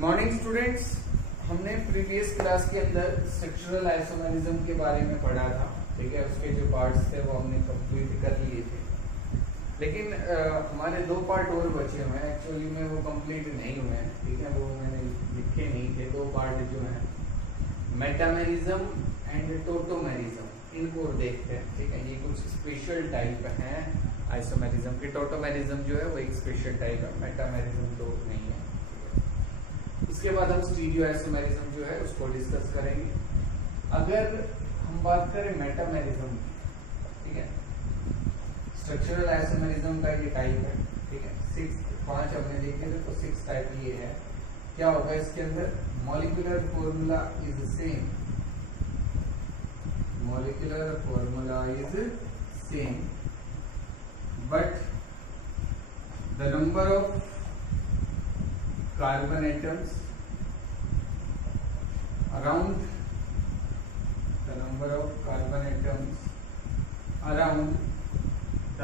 Morning students, हमने previous class के अंदर स्ट्रक्चरल आइसोमेरिज्म के बारे में पढ़ा था। ठीक है, उसके जो पार्ट्स थे वो हमने कंप्लीट कर लिए थे, लेकिन हमारे दो पार्ट और बचे हुए हैं। एक्चुअली में वो कंप्लीट नहीं हुए हैं। ठीक है, वो मैंने लिखे नहीं थे। दो पार्ट जो हैं, मेटामेरिज्म एंड टोटोमेरिज्म, इनको देखते हैं। ठीक है, ये कुछ स्पेशल टाइप हैं आइसोमेरिज्म के। टोटोमेरिज्म जो है वो एक स्पेशल टाइप है, मेटामेरिज्म तो नहीं है। इसके बाद हम स्टीरियो आइसोमेरिज्म जो है उसको डिस्कस करेंगे। अगर हम बात करें मेटामेरिज्म की, ठीक है, स्ट्रक्चरल आइसोमेरिज्म का ये टाइप है। ठीक है, 5 हमने देखे थे, तो 6 टाइप ये है। क्या होगा इसके अंदर? Molecular formula is same, molecular formula is same, but the number of carbon atoms around the number of carbon atoms around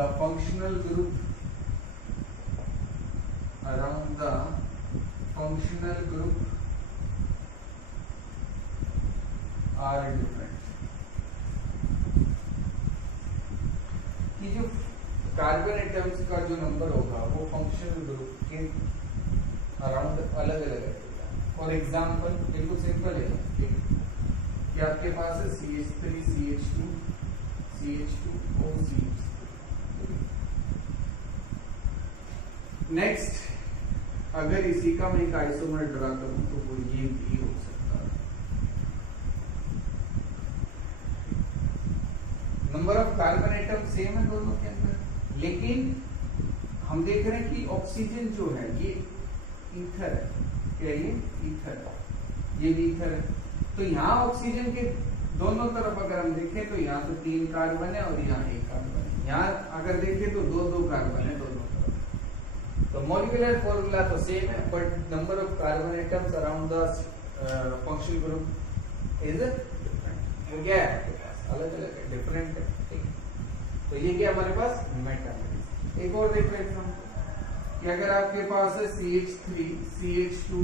the functional group are different। कि जो कार्बन एटम्स का जो नंबर होगा वो फंक्शनल ग्रुप के around अलग अलग है। फॉर एग्जाम्पल, बिल्कुल सिंपल है कि आपके पास है CH3 CH2 CH2O CH3। Next, अगर इसी का मैं एक आइसोमर ड्रा करूं तो वो ये भी हो सकता है। Number of carbon atom same है दोनों के अंदर, लेकिन हम देख रहे हैं कि ऑक्सीजन जो है ये ईथर है। क्या ये ईथर? ये भी ईथर है। तो यहाँ ऑक्सीजन के दोनों तरफ अगर हम देखें तो यहाँ तो 3 कार्बन है और यहाँ 1 कार्बन है। यहाँ अगर देखें तो 2-2 कार्बन है दोनों तरफ। तो मॉलिक्यूलर फॉर्मूला तो सेम है, but number of carbon atoms around the functional group is different. वो क्या है? अलग अलग है, डिफरेंट है। ठीक है, तो ये क्या हमारे पास मेटामेरिज्म। एक और देख लेते हैं कि अगर आपके पास है CH3 CH2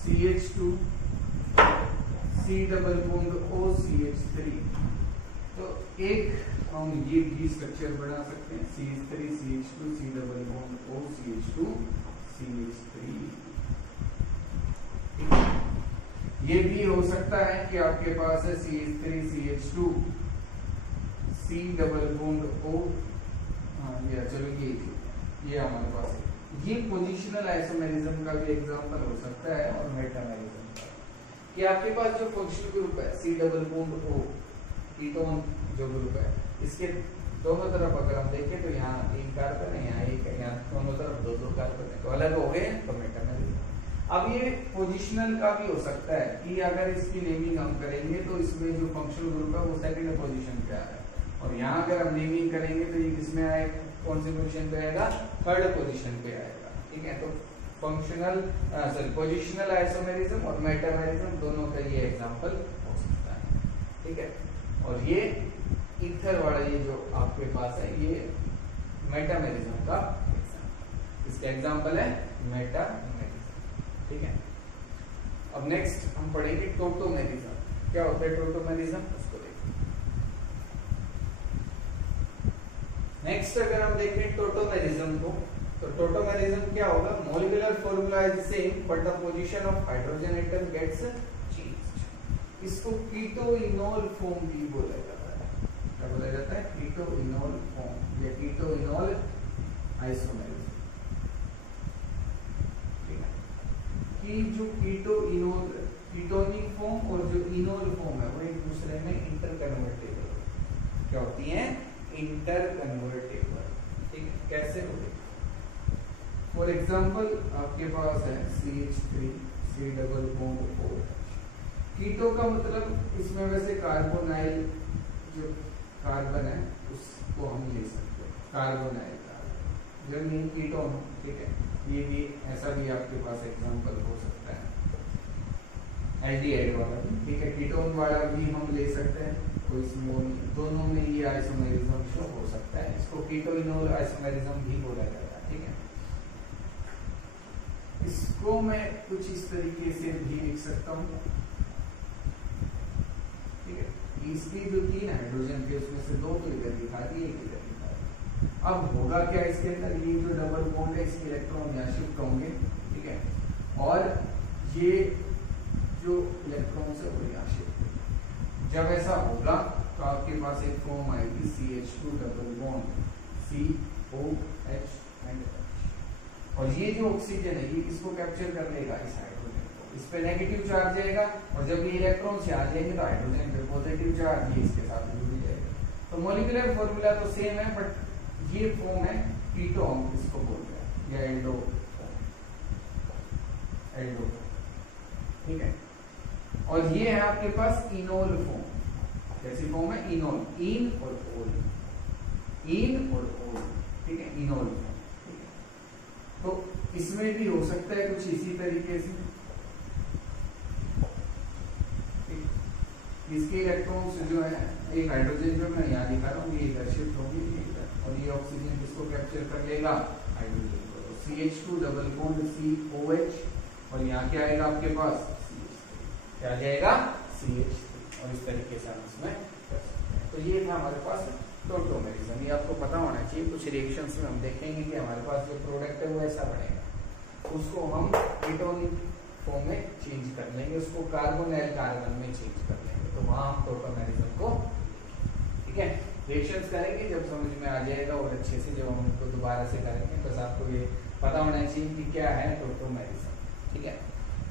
CH2 C double bond O CH3, तो एक हम ये भी स्ट्रक्चर बना सकते हैं, CH3 CH2 C double bond O CH2 CH3। ये भी हो सकता है कि आपके पास है CH3 CH2 C double bond O। या चलो ये हमारे पास है। ये पोजिशनल आइसोमेरिज्म का भी एग्जांपल हो सकता है और मेटामेरिज्म का। कि आपके पास जो फंक्शनल ग्रुप है C double bond O, ketone जो ग्रुप है, इसके दोनों तरफ अगर हम देखें तो यहाँ 1 कार्बन है, यहाँ 1 है, यहाँ दोनों तरफ 2-2 कार्बन है, तो अलग हो गए तो मेटामेरिज्म। अब ये पोजिशनल का भी हो सकता है कि अगर इसकी नेमिंग हम करेंगे तो इसमें जो फंक्शनल ग्रुप है वो सेकंड पोजीशन पे आ रहा है, और यहाँ अगर हम नेमिंग करेंगे तो ये किसमें आएगा? कौन सी पोजीशन पे आएगा? 3rd पोजीशन पे आएगा। ठीक है, तो फंक्शनल पोजिशनल आइसोमेरिज्म और मेटामेरिज्म दोनों का ये एग्जांपल हो सकता है। ठीक है, और ये ईथर वाला ये जो आपके पास है ये मेटामेरिज्म का एग्जांपल, इसका एग्जांपल है मेटामेरिज्म। ठीक है, अब नेक्स्ट हम पढ़ेंगे टोटोमेरिज्म। क्या होता है टोटोमेरिज्म, उसको देखते हैं। नेक्स्ट अगर हम देखें टोटोमेरिज्म को, तो टोटोमेरिज्म क्या होगा? Molecular formula is same but the position of hydrogen atom gets changed. इसको कीटोइनोल फॉर्म भी बोला जाता है। क्या बोला जाता है? कीटोइनोल फॉर्म या कीटोइनोल आइसोमेरिज्म। ठीक है, कि जो कीटोनिक फॉर्म और जो इनोल फॉर्म है वो एक दूसरे में इंटरकन्वर्टेबल। क्या होती है? इंटरकन्वर्टेबल। ठीक है, कैसे होगी? फॉर एग्जाम्पल, आपके पास है CH3 C double bond O। कीटो का मतलब इसमें वैसे कार्बोनाइल जो कार्बन है उसको हम ले सकते हैं, कार्बोनाइल कार्बन जो नहीं कीटोन। ठीक है, ये भी ऐसा भी आपके पास एग्जांपल हो सकता है, एल्डिहाइड वाला भी। ठीक है, कीटोन वाला भी हम ले सकते हैं, कोई स्मॉल, दोनों में ये आइसोमेरिज्म शो हो सकता है। इसको कीटोइनोल आइसोमेरिज्म भी बोला जाता है। ठीक है, इसको मैं कुछ इस तरीके से भी लिख सकता हूँ, ठीक है। इसकी जो 3 हाइड्रोजन थे उसमें से 2 तो इधर दिखा दिए, एक इधर दिखा दिए। अब होगा क्या इसके अंदर, ये जो डबल बॉन्ड है इसके इलेक्ट्रॉन यहाँ शिफ्ट होंगे, ठीक है, और ये जो इलेक्ट्रॉन है वो यहाँ शिफ्ट होंगे। जब ऐसा होगा तो आपके पास एक फॉर्म आएगी CH2 double bond COH and H, और ये जो ऑक्सीजन है ये किसको कैप्चर कर लेगा, इस हाइड्रोजन को। इस पे नेगेटिव चार्ज जाएगा, और जब ये इलेक्ट्रॉन से आ जाएंगे तो हाइड्रोजन पे पॉजिटिव चार्ज ये इसके साथ जुड़ जाएगा। तो मॉलिक्यूलर फॉर्मूला तो सेम है, बट ये फॉर्म है कीटो, हम इसको बोलते हैं, या एल्डो, ठीक है। और ये है आपके पास इनोल फॉर्म। कैसी फॉर्म है, इनोल, इन और ओल, इन और ओल, ठीक है, इनोल फॉर्म, ठीक है। तो इसमें भी हो सकता है कुछ इसी तरीके से, इसके इलेक्ट्रॉन्स जो है, एक हाइड्रोजन जो मैं यहाँ दिखा रहा हूँ ये इधर शिफ्ट होगी, और ये ऑक्सीजन किसको कैप्चर कर लेगा, हाइड्रोजन को। तो CH2 डबल बॉन्ड COH, और यहाँ क्या आएगा आपके पास, क्या आ जाएगा, CH3, और इस तरीके से हम इसमें कर सकते हैं। तो ये था हमारे पास टोटोमेरिज्म। ये आपको पता होना चाहिए। कुछ रिएक्शंस में हम देखेंगे कि हमारे पास जो प्रोडक्ट है वो ऐसा बनेगा, उसको हम कीटोनिक फॉर्म में चेंज कर लेंगे, उसको कार्बोनाइल कार्बन में चेंज कर लेंगे, तो वहां हम टोटोमेरिज्म को, ठीक है, रिएक्शंस करेंगे जब समझ में आ जाएगा, और अच्छे से जब हम उसको दोबारा से करेंगे। बस आपको ये पता होना चाहिए कि क्या है टोटोमेरिज्म, ठीक है।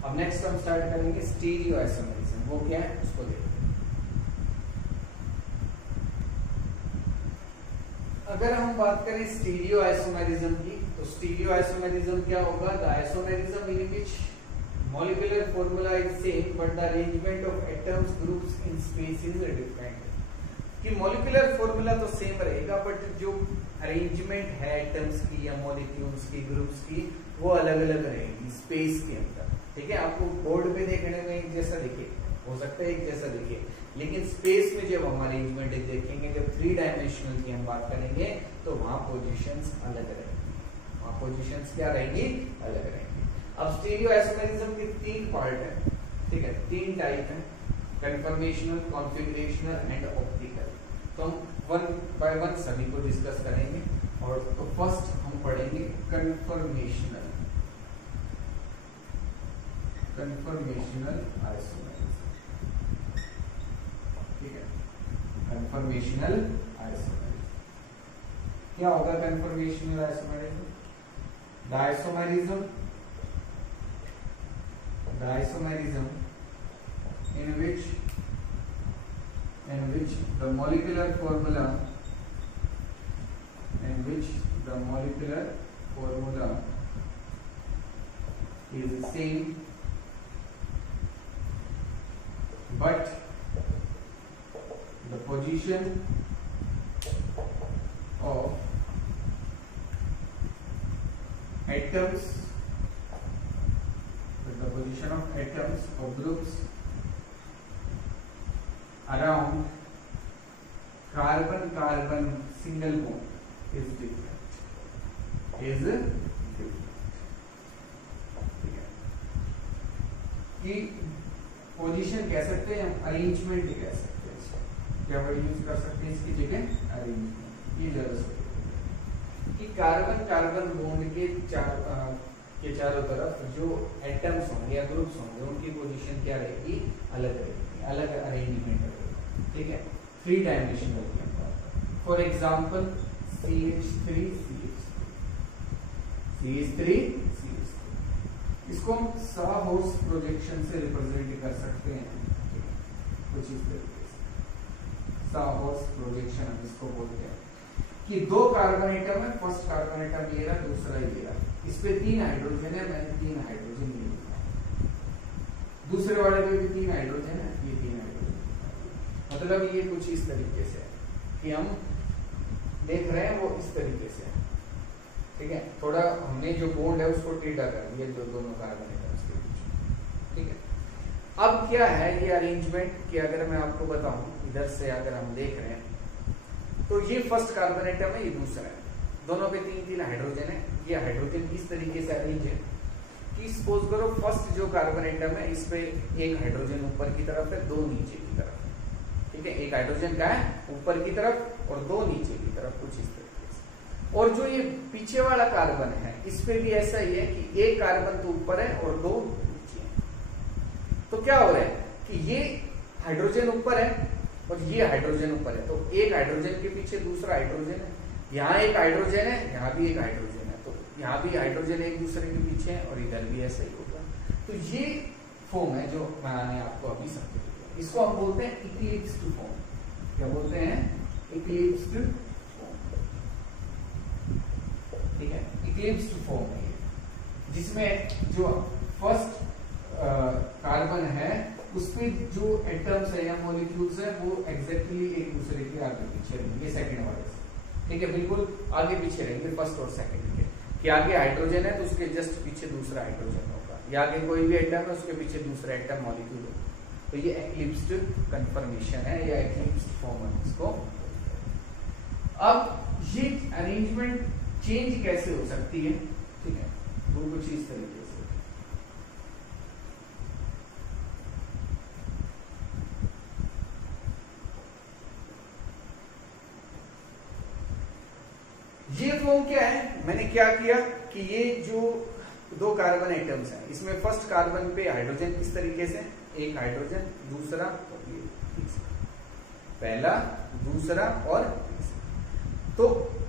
अब नेक्स्ट हम स्टार्ट करेंगे स्टीरियो आइसोमेरिज्म। वो क्या है उसको देखते हैं। अगर हम बात करें स्टीरियो आइसोमेरिज्म की, तो स्टीरियो आइसोमेरिज्म क्या होगा, the isomerism in which molecular formula is same but the arrangement of atoms groups in space is different। कि molecular formula तो सेम रहेगा, बट जो अरेंजमेंट है एटम्स की या मॉलिक्यूल्स की, ग्रुप्स की, वो अलग अलग रहेगी स्पेस के अंदर, ठीक है। आपको बोर्ड पे देखने में एक जैसा दिखे, हो सकता है एक जैसा दिखे, लेकिन स्पेस में जब हम अरेंजमेंट देखेंगे, जब 3 डायमेंशनल की हम बात करेंगे, तो वहां पोजीशंस अलग रहेंगी, वहां पोजीशंस क्या रहेंगी, अलग रहेंगी। अब स्टीरियो आइसोमेरिज्म के 3 पार्ट है, ठीक है, 3 टाइप है, कन्फर्मेशनल, कॉन्फिगरेशनल एंड ऑप्टिकल। तो हम 1 बाय 1 सभी को डिस्कस करेंगे। और तो फर्स्ट हम पढ़ेंगे कन्फर्मेशनल, कन्फर्मेशनल आइसोमेरिज्म, ठीक है, कन्फर्मेशनल आइसोमेरिज्म। क्या होगा conformational isomerism? The isomerism in which the molecular formula is the same but the position of atoms or groups around carbon single bond is different, कि position कह सकते हैं, arrangement कह सकते हैं, क्या वर्ड यूज कर सकते हैं इसकी जगह, अरेंजमेंट। ये ज्यादा सही कि कार्बन बॉन्ड के चारों तरफ जो एटम्स होंगे या ग्रुप्स होंगे, उनकी पोजीशन क्या रहेगी, अलग रहेगी, अलग अरेंजमेंट रहेगी, ठीक है, 3 डायमेंशनल के अंदर। फॉर एग्जांपल CH3 इसको हम साहॉर्स प्रोजेक्शन से रिप्रेजेंट कर सकते हैं, कुछ इस तरीके से। साहॉर्स प्रोजेक्शन हम इसको बोलते हैं कि 2 कार्बन एटम है, फर्स्ट कार्बन एटम ये रहा, दूसरा ये रहा, इस पे 3 हाइड्रोजन है, मैंने 3 हाइड्रोजन ले लिया, दूसरे वाले पे भी 3 हाइड्रोजन है, ये 3 हाइड्रोजन। मतलब ये कुछ इस तरीके से कि हम देख रहे हैं वो इस तरीके से, ठीक है। थोड़ा हमने जो बॉन्ड है उसको टेढ़ा कर दिया जो दोनों कार्बन एटम्स के बीच, ठीक है। अब क्या है ये अरेंजमेंट कि अगर मैं आपको बताऊं, इधर से अगर हम देख रहे हैं तो ये फर्स्ट कार्बन एटम है, ये दूसरा है, दोनों पे 3-3 हाइड्रोजन है, ये हाइड्रोजन इस तरीके से अरेंज है, कि सपोज करो फर्स्ट जो कार्बन एटम है इस पे एक हाइड्रोजन ऊपर की तरफ है, दो नीचे की तरफ है, ठीक है। एक हाइड्रोजन का है ऊपर की तरफ और दो नीचे की तरफ, कुछ इस तरीके से। और जो ये पीछे वाला कार्बन है इस पे भी ऐसा ही है कि एक कार्बन तो ऊपर है और दो नीचे है। तो क्या हो रहा है कि ये हाइड्रोजन ऊपर है और ये हाइड्रोजन ऊपर है, तो एक हाइड्रोजन के पीछे दूसरा हाइड्रोजन है, यहाँ एक हाइड्रोजन है, यहाँ भी एक हाइड्रोजन है, तो यहाँ भी हाइड्रोजन एक दूसरे के पीछे है और इधर भी ऐसा ही होगा। तो ये फॉर्म है जो मैंने आपको अभी समझा दिया, इसको हम बोलते हैं इक्लिप्स्ड फॉर्म। क्या बोलते हैं? इक्लिप्स्ड फॉर्म, ठीक है। इक्लिप्स्ड फॉर्म है जिसमें जो फर्स्ट कार्बन है उस पे जो एटम्स है या मॉलिक्यूल्स है वो एग्जैक्टली एक दूसरे के आगे पीछे रहेंगे, सेकंड वाले से, ठीक है, बिल्कुल आगे पीछे रहेंगे फर्स्ट और सेकंड के। कि आगे हाइड्रोजन है तो उसके जस्ट पीछे दूसरा हाइड्रोजन होगा, या आगे कोई भी एटम है उसके पीछे दूसरा एटम मॉलिक्यूल होगा। तो ये एक्लिप्स्ड कन्फर्मेशन है या एक्लिप्स्ड फॉर्म है इसको। अब ये अरेंजमेंट चेंज कैसे हो सकती है, ठीक है, वो कुछ इस तरीके से। ये फॉर्म क्या है, मैंने क्या किया कि ये जो दो कार्बन एटम्स हैं इसमें फर्स्ट कार्बन पे हाइड्रोजन किस तरीके से, एक हाइड्रोजन, दूसरा और ये तीसरा, पहला दूसरा और तीसरा। तो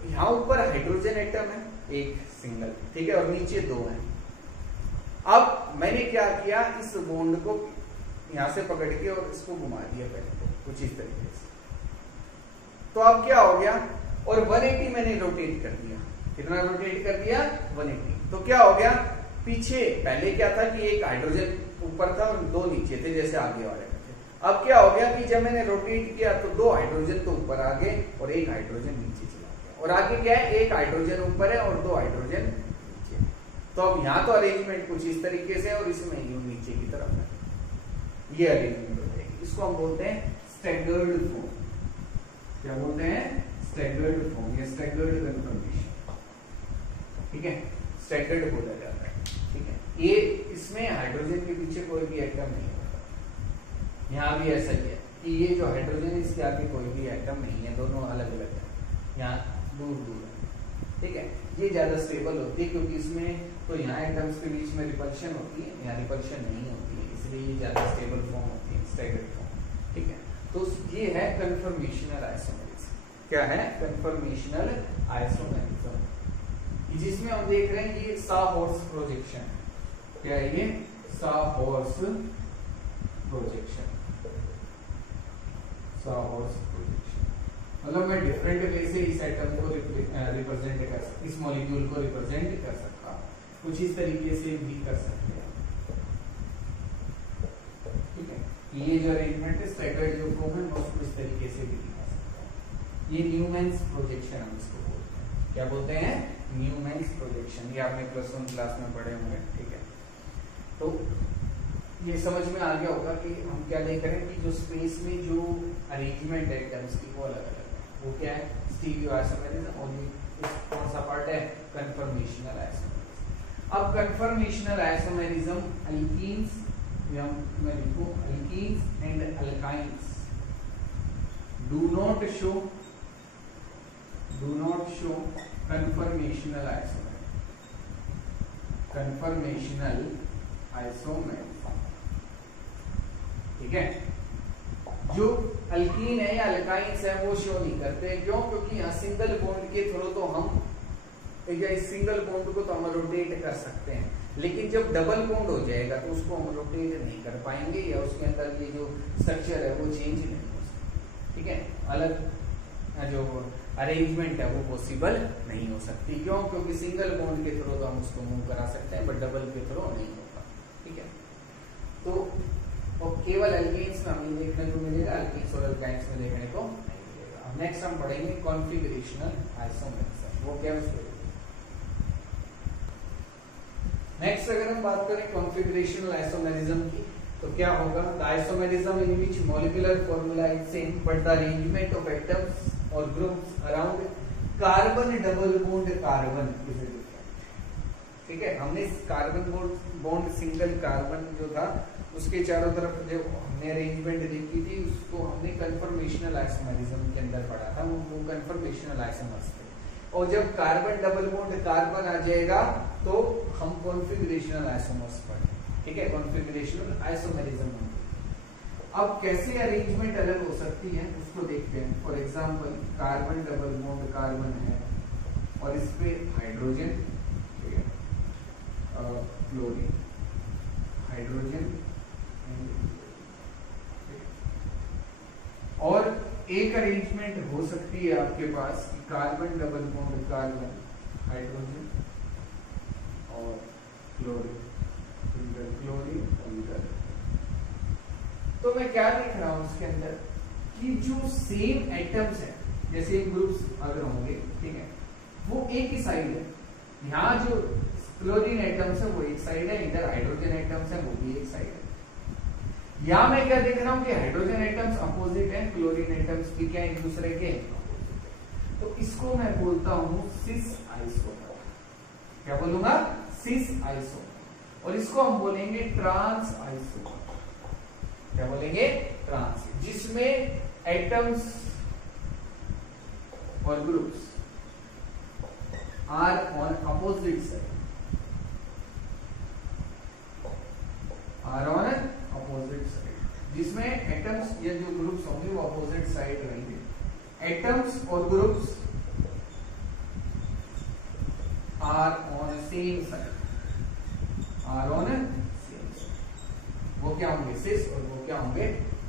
यहां ऊपर हाइड्रोजन एटम है एक सिंगल, ठीक है, और नीचे दो है। अब मैंने क्या किया, इस बॉन्ड को यहां से पकड़ के और इसको घुमा दिया पहले कुछ इस तरीके से। तो अब क्या हो गया, और 180 मैंने रोटेट कर दिया। कितना रोटेट कर दिया? 180। तो क्या हो गया, पीछे पहले क्या था कि एक हाइड्रोजन ऊपर था और दो नीचे थे जैसे आगे वाले थे। अब क्या हो गया कि जब मैंने रोटेट किया तो दो हाइड्रोजन तो ऊपर आ गए और एक हाइड्रोजन नीचे चला गया, और आगे क्या है, एक हाइड्रोजन ऊपर है और दो हाइड्रोजन नीचे। तो अब यहाँ तो अरेंजमेंट कुछ इस तरीके से और इसमें यूं नीचे की तरफ है, ये अरेंजमेंट हो जाएगी। इसको हम बोलते हैं स्टैगर्ड फॉर्म। क्या बोलते हैं? स्टैगर्ड फॉर्म या स्टैगर्ड कन्फर्मेशन, ठीक है, स्टैगर्ड बोला जाता है, ठीक है। ये इसमें हाइड्रोजन के पीछे कोई भी एटम नहीं होता। यहाँ भी ऐसा ही है कि ये जो हाइड्रोजन है इसके आगे कोई भी एटम नहीं है, दोनों अलग अलग है, यहाँ दूर दूर है, ठीक है। ये ज्यादा स्टेबल होती है क्योंकि इसमें तो यहाँ एटम्स के बीच में रिपल्शन होती है, यहाँ रिपल्शन नहीं होती है, इसलिए ये ज्यादा स्टेबल फॉर्म होती है, स्टैगर्ड फॉर्म, ठीक है। तो ये है कन्फर्मेशनल आइसोमेरिज्म। क्या है? कन्फर्मेशनल आइसोमेरिज्म, जिसमें हम देख रहे हैं ये साहॉर्स प्रोजेक्शन। क्या है ये? साहॉर्स प्रोजेक्शन। साहॉर्स प्रोजेक्शन मतलब मैं डिफरेंट वे से इस एटम को रिप्रेजेंट कर सकता, इस मॉलिक्यूल को रिप्रेजेंट कर सकता हूं, कुछ इस तरीके से भी कर सकते हैं, ठीक है। ये जो अरेंजमेंट है स्टैगर्ड जो फॉर्म है उसको इस तरीके से भी दिखा सकते हैं। ये न्यूमैन्स प्रोजेक्शन हम इसको बोलते हैं। क्या बोलते हैं? Newman's projection. ये आपने +1 क्लास में पढ़े होंगे, ठीक है। तो ये समझ में आ गया होगा कि हम क्या देख रहे हैं कि जो स्पेस में जो अरेंजमेंट है एटम्स की वो अलग अलग है। वो क्या है? Stereo isomerism. और ये कौन सा पार्ट है? Conformational isomerism. अब कन्फर्मेशनल आइसोमेरिज्म अल्कीन्स, मैं लिखूं alkenes and alkynes do not show conformational isomerism, ठीक है। जो अल्कीन है या अल्काइंस है वो शो नहीं करते, क्यों? क्योंकि यहाँ सिंगल बॉन्ड के थ्रू तो हम या इस सिंगल बॉन्ड को तो हम रोटेट कर सकते हैं, लेकिन जब डबल बॉन्ड हो जाएगा तो उसको हम रोटेट नहीं कर पाएंगे या उसके अंदर ये जो स्ट्रक्चर है वो चेंज नहीं हो सकता, ठीक है। अलग जो अरेंजमेंट है वो पॉसिबल नहीं हो सकती, क्यों? क्योंकि सिंगल बॉन्ड के थ्रू तो हम उसको मूव करा सकते हैं बट डबल के थ्रू नहीं होगा, ठीक है। तो और केवल अल्कीन्स में हमें देखने को मिलेगा, अल्कीन्स और अल्काइन्स में देखने को नहीं मिलेगा। अब नेक्स्ट हम पढ़ेंगे कॉन्फिगरेशनल आइसोमेरिज्म। वो क्या है उसको नेक्स्ट अगर हम बात करें कॉन्फिगरेशनल आइसोमेरिज्म की तो क्या होगा? The isomerism in which molecular formula is same but the arrangement of atoms और groups around carbon double bond carbon is different, ठीक है। हमने कार्बन बॉन्ड सिंगल कार्बन जो था उसके चारों तरफ जो हमने अरेंजमेंट देखी थी उसको हमने कन्फर्मेशनल आइसोमेरिज्म के अंदर पढ़ा था, वो कन्फर्मेशनल आइसोमर्स थे। और जब कार्बन डबल बॉन्ड कार्बन आ जाएगा तो हम कॉन्फिगरेशनल आइसोमर्स पढ़ेंगे, ठीक है, कॉन्फिगरेशनल आइसोमेरिज्म। अब कैसे अरेंजमेंट अलग हो सकती है उसको देखते हैं। For example carbon double bond carbon है और इस पे हाइड्रोजन, ठीक है, क्लोरीन, हाइड्रोजन, और एक अरेंजमेंट हो सकती है आपके पास carbon double bond carbon, hydrogen और क्लोरीन, इधर क्लोरीन और इधर। तो मैं क्या देख रहा हूं उसके अंदर कि जो सेम एटम्स है, जैसे ग्रुप्स अगर होंगे, ठीक है, वो एक ही साइड है। यहाँ जो क्लोरीन एटम्स है वो एक साइड है, इधर हाइड्रोजन एटम्स है वो भी एक साइड है। यहां मैं क्या देख रहा हूं कि हाइड्रोजन एटम्स अपोजिट हैं, क्लोरीन एटम्स भी क्या एक दूसरे के अपोजिट। तो इसको मैं बोलता हूं सिस आइसोमर। क्या बोलूंगा? Cis isomer. और इसको हम बोलेंगे ट्रांस आइसोमर। क्या बोलेंगे? ट्रांस, जिसमें एटम्स और groups are on opposite side, are on opposite side, जिसमें एटम्स या जो ग्रुप्स होंगे वो अपोजिट साइड रहेंगे। एटम्स और groups are on same side, are on same side. वो क्या होंगे? सिस, और वो क्या होंगे?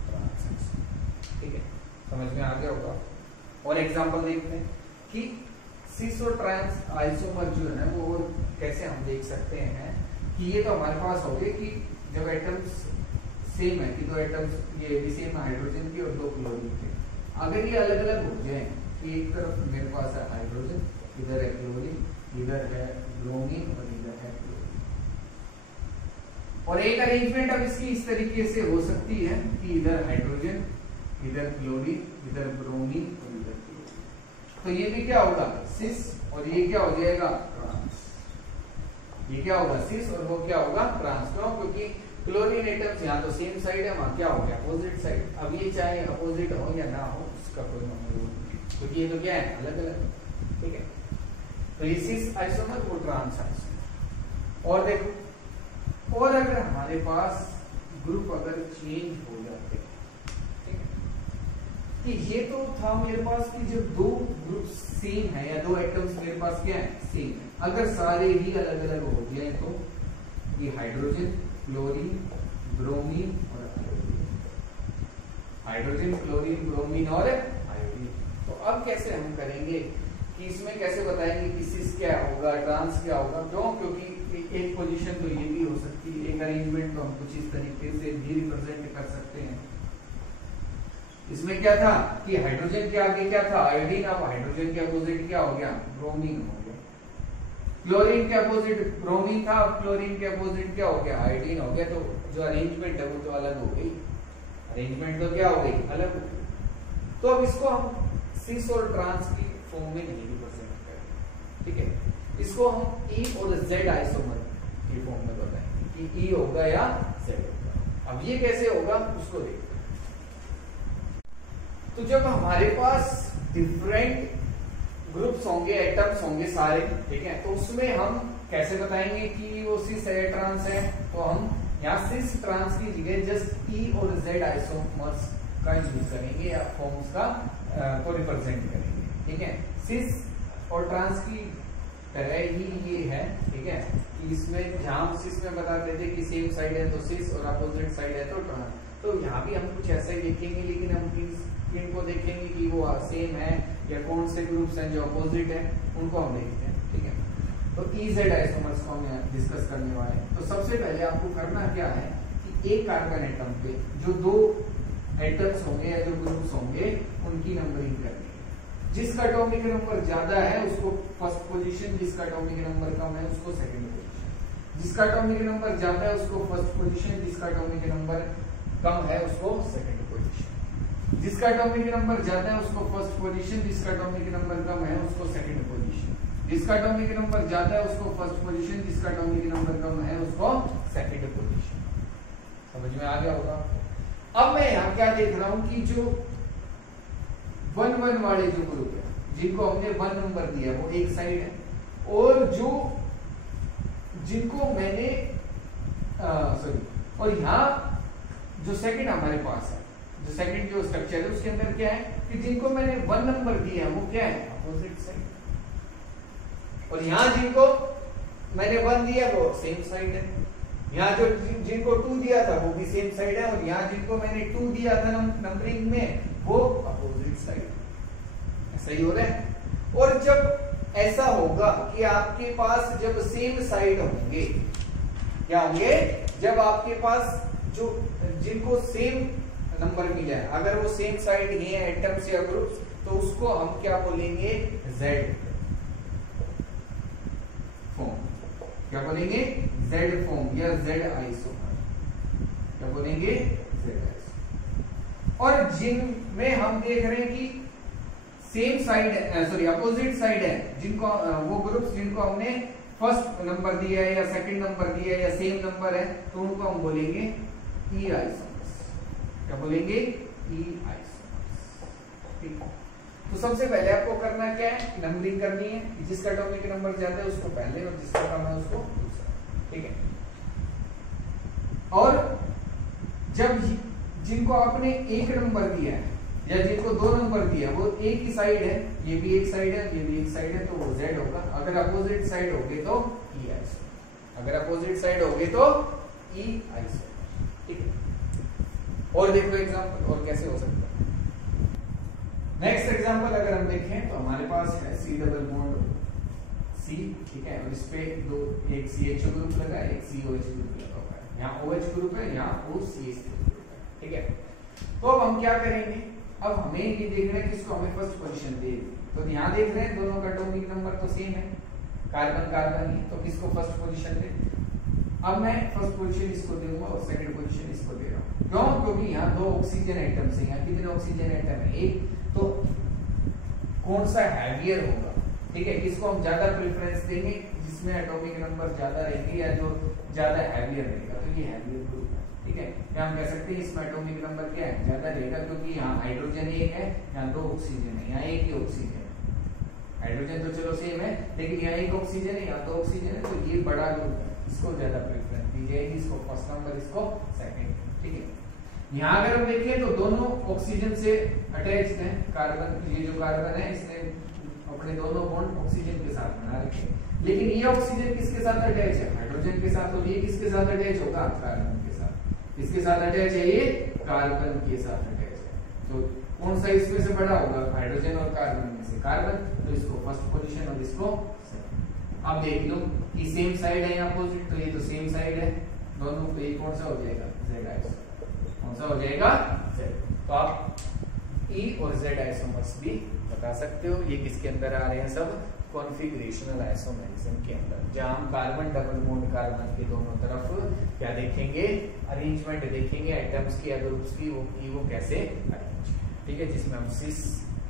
ट्रांस। ठीक है, समझ में आ गया होगा। और एग्जांपल देखते हैं कि सिस और ट्रांस आइसोमर जो है वो कैसे हम देख सकते हैं कि ये तो हमारे पास हो गए कि जब एटम्स सेम है कि दो एटम्स ये भी सेम हाइड्रोजन की और दो क्लोरीन के, अगर ये अलग अलग हो जाए कि एक तरफ मेरे पास है हाइड्रोजन, इधर है क्लोरीन, इधर है ब्रोमीन और इधर है क्लोरीन। और एक अरेंजमेंट अब इसकी इस तरीके से हो सकती है कि इधर हाइड्रोजन, इधर क्लोरीन, इधर ब्रोमीन और इधर क्लोरीन। तो ये भी क्या होगा? सिस, और ये क्या हो जाएगा? ट्रांस। ये क्या होगा? सिस, और वो क्या होगा? ट्रांस। क्यों? क्योंकि क्लोरीन एटम्स यहाँ तो सेम साइड है, वहां क्या हो गया? Opposite side. अब ये चाहे अपोजिट हो या ना हो उसका कोई मतलब नहीं, क्योंकि ये तो क्या है? अलग अलग। ठीक है, तो ये सिस आइसोमर, वो ट्रांस आइसोमर। और देखो, और अगर हमारे पास ग्रुप अगर चेंज हो जाते, ठीक है, कि ये तो था मेरे पास कि जब दो ग्रुप सेम है या दो एटम्स मेरे पास क्या है? सेम है। अगर सारे ही अलग अलग हो जाए तो ये हाइड्रोजन, क्लोरीन, ब्रोमीन और आयोडीन, हाइड्रोजन, क्लोरीन, ब्रोमीन और आयोडीन। तो अब कैसे हम करेंगे कि इसमें कैसे बताएंगे कि सिस क्या होगा, ट्रांस क्या होगा? क्यों? क्योंकि एक पोजीशन तो ये भी हो सकती है, एक अरेंजमेंट तो हम कुछ इस तरीके से भी रिप्रेजेंट कर सकते हैं। इसमें क्या था कि हाइड्रोजन के आगे क्या था? आयोडीन। अब हाइड्रोजन के अपोजिट क्या हो गया? ब्रोमीन हो गया। क्लोरीन के अपोजिट ब्रोमीन था, अब क्लोरीन के अपोजिट क्या हो गया? आयोडीन हो गया। तो जो अरेंजमेंट है वो तो अलग हो गई, अरेंजमेंट तो क्या हो गई? अलग हो गई। तो अब इसको हम सिस और ट्रांस की फॉर्म में नहीं रिप्रेजेंट करेंगे, ठीक है, इसको हम ई और जेड आइसोमर की फॉर्म में बताएंगे कि ई होगा या जेड होगा। अब ये कैसे होगा उसको देखते हैं। तो जब हमारे पास डिफरेंट ग्रुप्स होंगे, एटम्स होंगे सारे, ठीक है, तो उसमें हम कैसे बताएंगे कि वो सिस है, ट्रांस है? तो हम यहाँ सिस ट्रांस की जगह जस्ट ई और जेड आइसोमर्स का यूज करेंगे या फॉर्म्स का को रिप्रेजेंट करेंगे, ठीक है। सिस और ट्रांस की तरह ही ये है, ठीक है, कि इसमें जहां सिस में बताते थे कि सेम साइड है तो सिस और अपोजिट साइड है तो ट्रांस, तो यहाँ भी हम कुछ ऐसा ही देखेंगे, लेकिन हम इनको देखेंगे कि वो सेम है या कौन से ग्रुप्स हैं जो अपोजिट है, उनको हम देखते हैं, ठीक है। तो ई जेड आइसोमर्स को हम डिस्कस करने वाले हैं। तो सबसे पहले आपको करना क्या है कि एक कार्बन एटम पे जो दो एटम्स होंगे या जो ग्रुप्स होंगे उनकी नंबरिंग करनी है। जिसका एटॉमिक नंबर ज्यादा है उसको फर्स्ट पोजीशन, जिसका एटॉमिक नंबर कम है उसको सेकंड पोजीशन, जिसका एटॉमिक नंबर ज्यादा है उसको फर्स्ट पोजीशन, जिसका एटॉमिक नंबर कम है उसको सेकंड पोजीशन, जिसका एटॉमिक नंबर ज्यादा है उसको फर्स्ट पोजीशन, जिसका एटॉमिक नंबर कम है उसको सेकंड पोजीशन, जिसका एटॉमिक नंबर ज्यादा है उसको फर्स्ट पोजीशन, जिसका एटॉमिक नंबर कम है उसको सेकंड पोजीशन। समझ में आ गया होगा। अब मैं यहाँ क्या देख रहा हूं कि जो 1 1 वाले जो ग्रुप है जिनको हमने 1 नंबर दिया वो एक साइड है, और जो जिनको मैंने और यहाँ जो सेकंड हमारे पास है, जो सेकंड जो स्ट्रक्चर है उसके अंदर क्या है कि जिनको मैंने 1 नंबर दिया वो क्या है अपोजिट साइड, और यहाँ जिनको मैंने 1 दिया वो सेम साइड है। यहाँ जो जिनको 2 दिया था वो भी सेम साइड है, और यहाँ जिनको मैंने 2 दिया था नंबरिंग में वो अपोजिट साइड। ऐसा ही हो रहा है। और जब ऐसा होगा कि आपके पास जब सेम साइड होंगे, क्या होंगे, जब आपके पास जो जिनको सेम नंबर मिला है, अगर वो सेम साइड है एटम्स या ग्रुप्स, तो उसको हम क्या बोलेंगे जेड फॉर्म। क्या बोलेंगे जेड फॉर्म या जेड आइसोमर। क्या बोलेंगे जेड आइसोमर। और जिनमें हम देख रहे हैं कि same side sorry opposite side है, जिनको वो ग्रुप्स जिनको हमने फर्स्ट नंबर दिया है या सेकंड नंबर दिया है या सेम नंबर है, तो उनको हम बोलेंगे ई आइसोमर्स। क्या बोलेंगे ई आइसोमर्स। ठीक है। तो सबसे पहले आपको करना क्या है, नंबरिंग करनी है। जिसका एटॉमिक नंबर ज्यादा है उसको पहले और जिसका कम है उसको दूसरा। ठीक है। और जब जिनको आपने 1 नंबर दिया है या जिनको 2 नंबर दिया वो एक ही साइड है, ये भी एक साइड है, ये भी एक साइड है, तो वो जेड होगा। अगर अपोजिट साइड होगे तो ई आइसोमर। अगर अपोजिट साइड होगे तो ई आइसोमर। ठीक है। और देखो एग्जांपल और कैसे हो सकता है। नेक्स्ट एग्जांपल अगर हम देखें तो हमारे पास है C डबल बॉन्ड C। ठीक है। और इस पे एक CHO ग्रुप लगा है, एक COH ग्रुप लगा हुआ है। यहाँ OH ग्रुप है, यहाँ OCH ग्रुप है। ठीक है। तो अब हम क्या करेंगे, अब हमें ये देखना है किसको हमें फर्स्ट पोजीशन दे। तो यहाँ देख रहे हैं दोनों का एटॉमिक नंबर तो सेम है, कार्बन कार्बन ही, तो किसको फर्स्ट पोजीशन दे। अब मैं फर्स्ट पोजीशन इसको दूंगा और सेकंड पोजीशन इसको दे रहा हूँ। क्यों? क्योंकि यहाँ 2 ऑक्सीजन एटम्स हैं। यहाँ कितने ऑक्सीजन एटम है? एक। तो कौन सा हैवियर होगा? ठीक है। किसको हम ज्यादा प्रेफरेंस देंगे, जिसमें एटॉमिक नंबर ज्यादा रहेंगे या जो ज्यादा हैवियर रहेगा, तो ये हैवियर ग्रुप है। ठीक है। या हम कह सकते हैं इसमें एटॉमिक नंबर क्या है ज्यादा रहेगा, क्योंकि यहाँ हाइड्रोजन 1 है, यहाँ 2 ऑक्सीजन है, यहाँ 1 ही ऑक्सीजन है। हाइड्रोजन तो चलो सेम है, लेकिन यहाँ 1 ऑक्सीजन है, यहाँ 2 ऑक्सीजन है, तो ये बड़ा ग्रुप है, इसको ज्यादा प्रेफरेंस दी जाएगी, इसको फर्स्ट नंबर, इसको सेकंड। ठीक है। यहाँ अगर हम देखें तो दोनों ऑक्सीजन से अटैच्ड है। कार्बन, ये जो कार्बन है इसने अपने दोनों बॉन्ड ऑक्सीजन के साथ बना रखे, लेकिन ये ऑक्सीजन किसके साथ अटैच है? हाइड्रोजन के साथ। और ये किसके साथ अटैच होगा? कार्बन के साथ। इसके साथ अटैच है, ये कार्बन के साथ अटैच है। तो कौन सा इसमें से बड़ा होगा? हाइड्रोजन और कार्बन में से कार्बन, तो इसको फर्स्ट पोजीशन और इसको सेकंड। अब देख लो कि सेम साइड है यहाँ अपोजिट, तो ये तो सेम साइड है दोनों, तो ये कौन सा हो जाएगा? Z isomer. कौन सा हो जाएगा? जेड। तो आप ई और जेड आइसोमर्स भी बता सकते हो। ये किसके अंदर आ रहे हैं? सब कॉन्फिगरेशनल आइसोमेरिज्म के अंदर, जहां हम कार्बन डबल बॉन्ड कार्बन के दोनों तरफ क्या देखेंगे? अरेंजमेंट देखेंगे एटम्स की या ग्रुप्स की, वो कैसे अरेंज। ठीक है। जिसमें हम सिस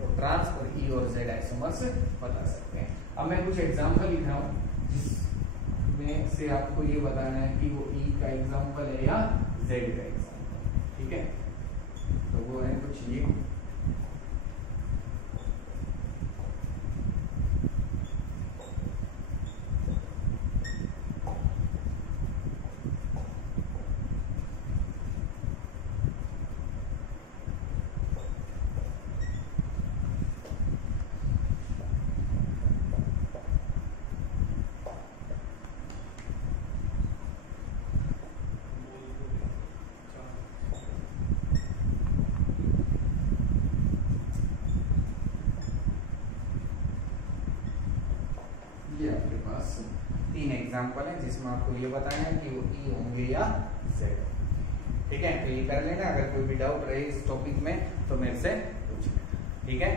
और ट्रांस और ई और जेड आइसोमर्स बता सकते हैं। अब मैं कुछ एग्जांपल लिख रहा हूं जिसमें से आपको ये बताना है कि वो ई का एग्जांपल है या जेड का एग्जांपल। ठीक है। तो वो है कुछ ये। ये आपके पास 3 एग्जांपल है जिसमें आपको ये बताना है कि वो ई होंगे या जेड। ठीक है। तो ये कर लेना। अगर कोई भी डाउट रहे इस टॉपिक में तो मेरे से पूछ लेना। ठीक है।